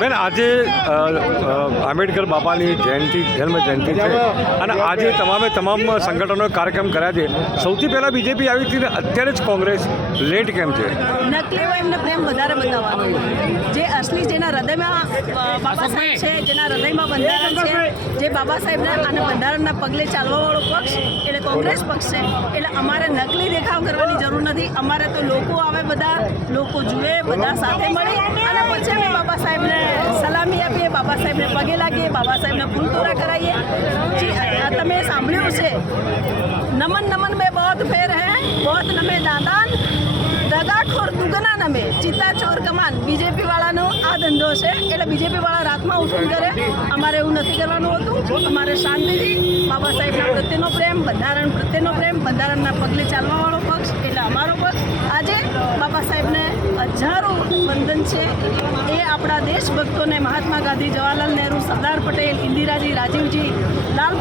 બેન આજે આંબેડકર બાપાની જયંતિ જન્મ જયંતિ છે. અને આજે તમામે તમામ સંગઠનોએ કાર્યક્રમ કર્યા છે. સૌથી પહેલાં બીજેપી આવી હતી ને અત્યારે જ કોંગ્રેસ લેટ કેમ છે? નકલી હોય એમને પ્રેમ વધારે બતાવવાનો જે અસલી જેના હૃદયમાં બાબા સાહેબ છે જેના હૃદયમાં બંધારણ છે જે બાબા સાહેબના અને બંધારણના પગલે ચાલવાવાળો પક્ષ એટલે કોંગ્રેસ પક્ષ છે એટલે અમારે નકલી દેખાવ કરવાની જરૂર નથી. અમારે તો લોકો આવે બધા લોકો જુએ બધા સાથે મળે અને પછી અમે બાબા સાહેબને સાહેબને પગે લાગીએ, બાબા સાહેબને ફૂલ તોરા કરાવીએ તમે સાંભળ્યું છે. નમન નમન મેં બહુ ફેર હે બહુ નમે દાદાન દગાખોર દુગના નમે. ચિત્તા ચોર કમાન. બીજેપી વાળાનો આ ધંધો છે. એટલે બીજેપી વાળા રાતમાં ઉઠું કરે અમારે એવું નથી કરવાનું હતું. અમારે શાંતિથી બાબા સાહેબના પ્રત્યેનો પ્રેમ, બંધારણ પ્રત્યેનો પ્રેમ, બંધારણના પગલે ચાલવાવાળો પક્ષ, એટલે અમારો પક્ષ. આજે બાબા સાહેબને હજારો બંધન છે. એ આપણા દેશભક્તોને મહાત્મા ગાંધી, જવાહરલાલ નહેરુ, સરદાર પટેલ, ઇન્દિરાજી, રાજીવજી, લાલ